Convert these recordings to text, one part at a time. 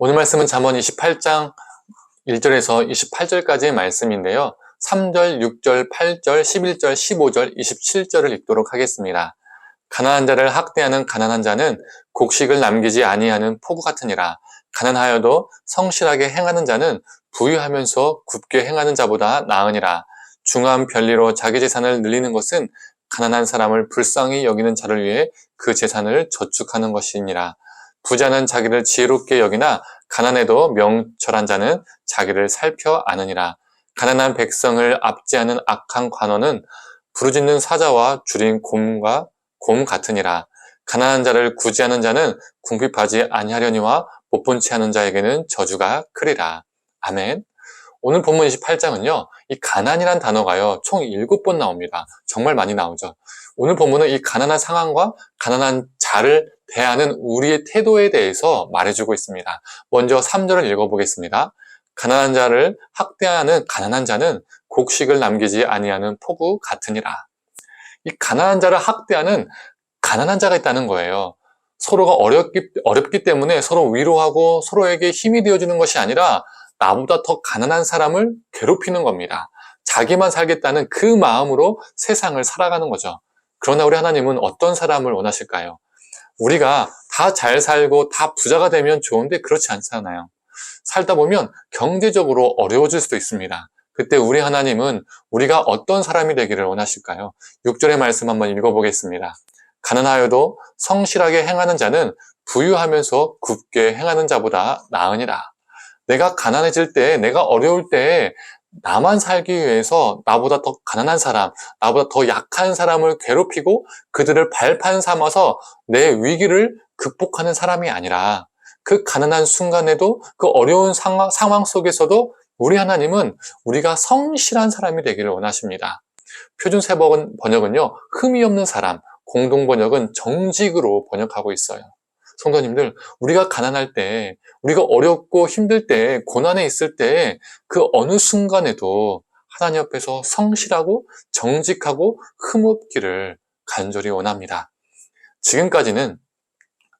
오늘 말씀은 잠언 28장 1절에서 28절까지의 말씀인데요. 3절, 6절, 8절, 11절, 15절, 27절을 읽도록 하겠습니다. 가난한 자를 학대하는 가난한 자는 곡식을 남기지 아니하는 포구 같으니라. 가난하여도 성실하게 행하는 자는 부유하면서 굽게 행하는 자보다 나으니라. 중한 편리로 자기 재산을 늘리는 것은 가난한 사람을 불쌍히 여기는 자를 위해 그 재산을 저축하는 것이니라. 부자는 자기를 지혜롭게 여기나 가난해도 명철한 자는 자기를 살펴 아느니라. 가난한 백성을 압제하는 악한 관원은 부르짖는 사자와 줄인 곰 같으니라. 가난한 자를 구제하는 자는 궁핍하지 아니하려니와 못 본 채 하는 자에게는 저주가 크리라. 아멘. 오늘 본문 28장은요, 이 가난이란 단어가요, 총 7번 나옵니다. 정말 많이 나오죠. 오늘 본문은 이 가난한 상황과 가난한 자를 대하는 우리의 태도에 대해서 말해주고 있습니다. 먼저 3절을 읽어보겠습니다. 가난한 자를 학대하는 가난한 자는 곡식을 남기지 아니하는 포구 같으니라. 이 가난한 자를 학대하는 가난한 자가 있다는 거예요. 서로가 어렵기 때문에 서로 위로하고 서로에게 힘이 되어주는 것이 아니라 나보다 더 가난한 사람을 괴롭히는 겁니다. 자기만 살겠다는 그 마음으로 세상을 살아가는 거죠. 그러나 우리 하나님은 어떤 사람을 원하실까요? 우리가 다 잘 살고 다 부자가 되면 좋은데 그렇지 않잖아요. 살다 보면 경제적으로 어려워질 수도 있습니다. 그때 우리 하나님은 우리가 어떤 사람이 되기를 원하실까요? 6절의 말씀 한번 읽어보겠습니다. 가난하여도 성실하게 행하는 자는 부유하면서 굽게 행하는 자보다 나으니라. 내가 가난해질 때, 내가 어려울 때 나만 살기 위해서 나보다 더 가난한 사람, 나보다 더 약한 사람을 괴롭히고 그들을 발판 삼아서 내 위기를 극복하는 사람이 아니라 그 가난한 순간에도 그 어려운 상황 속에서도 우리 하나님은 우리가 성실한 사람이 되기를 원하십니다. 표준 세번 번역은요, 흠이 없는 사람, 공동 번역은 정직으로 번역하고 있어요. 성도님들, 우리가 가난할 때, 우리가 어렵고 힘들 때, 고난에 있을 때, 그 어느 순간에도 하나님 앞에서 성실하고 정직하고 흠없기를 간절히 원합니다. 지금까지는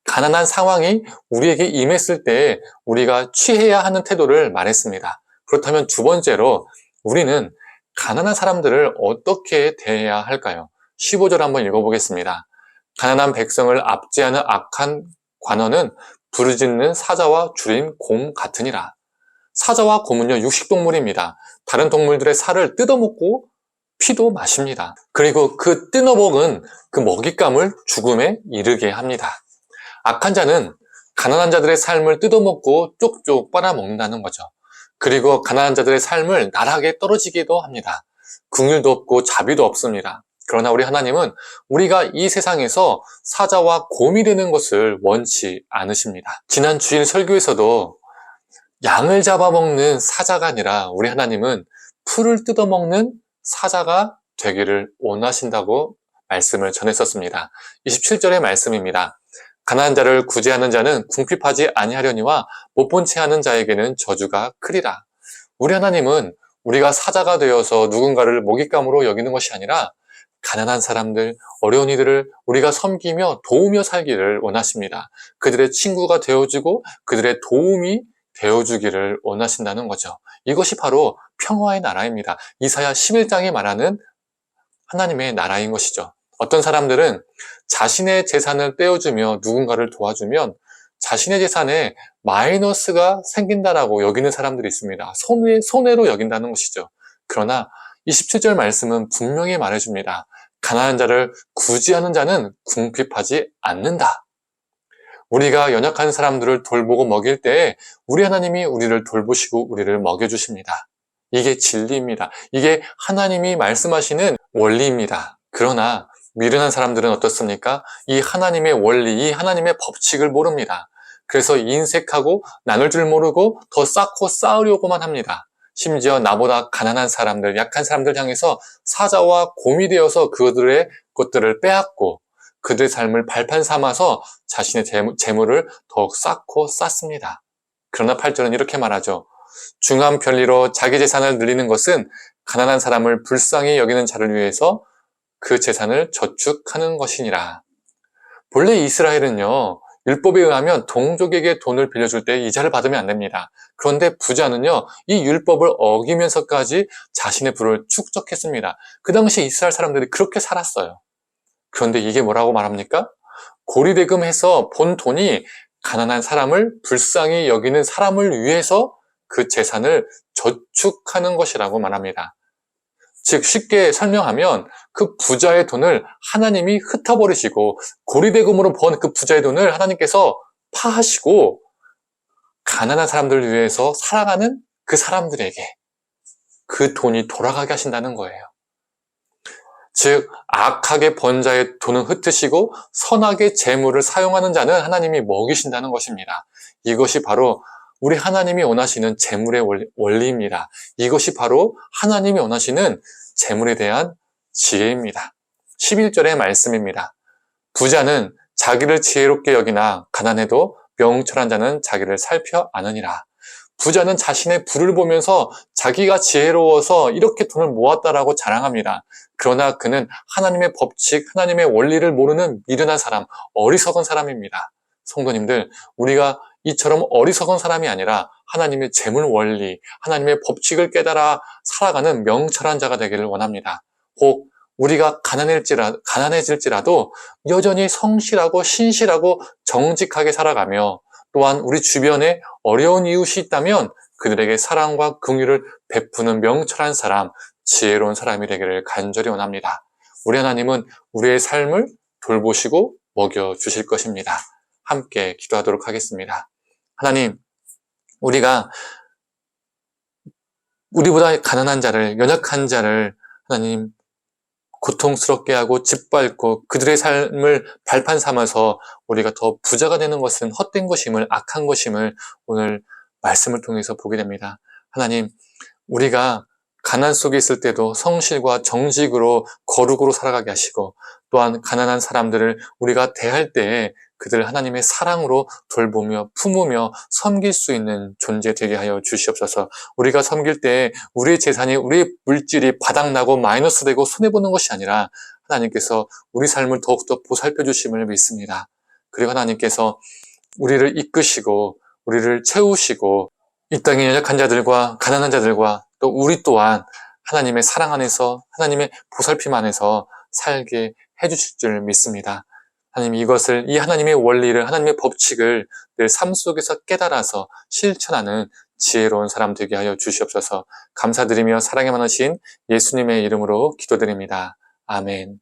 가난한 상황이 우리에게 임했을 때 우리가 취해야 하는 태도를 말했습니다. 그렇다면 두 번째로 우리는 가난한 사람들을 어떻게 대해야 할까요? 15절 한번 읽어보겠습니다. 가난한 백성을 압제하는 악한 관원은 부르짖는 사자와 줄인 곰 같으니라. 사자와 곰은요, 육식동물입니다. 다른 동물들의 살을 뜯어먹고 피도 마십니다. 그리고 그 뜯어먹은 그 먹잇감을 죽음에 이르게 합니다. 악한 자는 가난한 자들의 삶을 뜯어먹고 쪽쪽 빨아먹는다는 거죠. 그리고 가난한 자들의 삶을 나락에 떨어지기도 합니다. 긍휼도 없고 자비도 없습니다. 그러나 우리 하나님은 우리가 이 세상에서 사자와 곰이 되는 것을 원치 않으십니다. 지난 주일 설교에서도 양을 잡아먹는 사자가 아니라 우리 하나님은 풀을 뜯어먹는 사자가 되기를 원하신다고 말씀을 전했었습니다. 27절의 말씀입니다. 가난한 자를 구제하는 자는 궁핍하지 아니하려니와 못 본 채 하는 자에게는 저주가 크리라. 우리 하나님은 우리가 사자가 되어서 누군가를 먹잇감으로 여기는 것이 아니라 가난한 사람들, 어려운 이들을 우리가 섬기며 도우며 살기를 원하십니다. 그들의 친구가 되어주고 그들의 도움이 되어주기를 원하신다는 거죠. 이것이 바로 평화의 나라입니다. 이사야 11장이 말하는 하나님의 나라인 것이죠. 어떤 사람들은 자신의 재산을 떼어주며 누군가를 도와주면 자신의 재산에 마이너스가 생긴다라고 여기는 사람들이 있습니다. 손해로 여긴다는 것이죠. 그러나 27절 말씀은 분명히 말해줍니다. 가난한 자를 구제하는 자는 궁핍하지 않는다. 우리가 연약한 사람들을 돌보고 먹일 때 우리 하나님이 우리를 돌보시고 우리를 먹여주십니다. 이게 진리입니다. 이게 하나님이 말씀하시는 원리입니다. 그러나 미련한 사람들은 어떻습니까? 이 하나님의 원리, 이 하나님의 법칙을 모릅니다. 그래서 인색하고 나눌 줄 모르고 더 쌓고 쌓으려고만 합니다. 심지어 나보다 가난한 사람들, 약한 사람들 향해서 사자와 곰이 되어서 그들의 것들을 빼앗고 그들의 삶을 발판 삼아서 자신의 재물을 더욱 쌓고 쌓습니다. 그러나 8절은 이렇게 말하죠. 중한 편리로 자기 재산을 늘리는 것은 가난한 사람을 불쌍히 여기는 자를 위해서 그 재산을 저축하는 것이니라. 본래 이스라엘은요, 율법에 의하면 동족에게 돈을 빌려줄 때 이자를 받으면 안 됩니다. 그런데 부자는요, 이 율법을 어기면서까지 자신의 부를 축적했습니다. 그 당시 이스라엘 사람들이 그렇게 살았어요. 그런데 이게 뭐라고 말합니까? 고리대금해서 본 돈이 가난한 사람을 불쌍히 여기는 사람을 위해서 그 재산을 저축하는 것이라고 말합니다. 즉 쉽게 설명하면 그 부자의 돈을 하나님이 흩어버리시고 고리대금으로 번 그 부자의 돈을 하나님께서 파하시고 가난한 사람들을 위해서 살아가는 그 사람들에게 그 돈이 돌아가게 하신다는 거예요. 즉 악하게 번 자의 돈은 흩으시고 선하게 재물을 사용하는 자는 하나님이 먹이신다는 것입니다. 이것이 바로 우리 하나님이 원하시는 재물의 원리입니다. 이것이 바로 하나님이 원하시는 재물에 대한 지혜입니다. 11절의 말씀입니다. 부자는 자기를 지혜롭게 여기나 가난해도 명철한 자는 자기를 살펴 아느니라. 부자는 자신의 부를 보면서 자기가 지혜로워서 이렇게 돈을 모았다라고 자랑합니다. 그러나 그는 하나님의 법칙, 하나님의 원리를 모르는 미련한 사람, 어리석은 사람입니다. 성도님들, 우리가 이처럼 어리석은 사람이 아니라 하나님의 재물 원리, 하나님의 법칙을 깨달아 살아가는 명철한 자가 되기를 원합니다. 혹 우리가 가난해질지라도 여전히 성실하고 신실하고 정직하게 살아가며 또한 우리 주변에 어려운 이웃이 있다면 그들에게 사랑과 긍휼을 베푸는 명철한 사람, 지혜로운 사람이 되기를 간절히 원합니다. 우리 하나님은 우리의 삶을 돌보시고 먹여주실 것입니다. 함께 기도하도록 하겠습니다. 하나님, 우리가 우리보다 가난한 자를, 연약한 자를 하나님 고통스럽게 하고 짓밟고 그들의 삶을 발판 삼아서 우리가 더 부자가 되는 것은 헛된 것임을, 악한 것임을 오늘 말씀을 통해서 보게 됩니다. 하나님, 우리가 가난 속에 있을 때도 성실과 정직으로 거룩으로 살아가게 하시고 또한 가난한 사람들을 우리가 대할 때에 그들 하나님의 사랑으로 돌보며 품으며 섬길 수 있는 존재 되게 하여 주시옵소서. 우리가 섬길 때 우리의 재산이, 우리의 물질이 바닥나고 마이너스 되고 손해보는 것이 아니라 하나님께서 우리 삶을 더욱더 보살펴 주심을 믿습니다. 그리고 하나님께서 우리를 이끄시고 우리를 채우시고 이 땅의 연약한 자들과 가난한 자들과 또 우리 또한 하나님의 사랑 안에서, 하나님의 보살핌 안에서 살게 해주실 줄 믿습니다. 하나님, 이것을, 이 하나님의 원리를, 하나님의 법칙을 늘 삶 속에서 깨달아서 실천하는 지혜로운 사람 되게 하여 주시옵소서. 감사드리며 사랑에 많으신 예수님의 이름으로 기도드립니다. 아멘.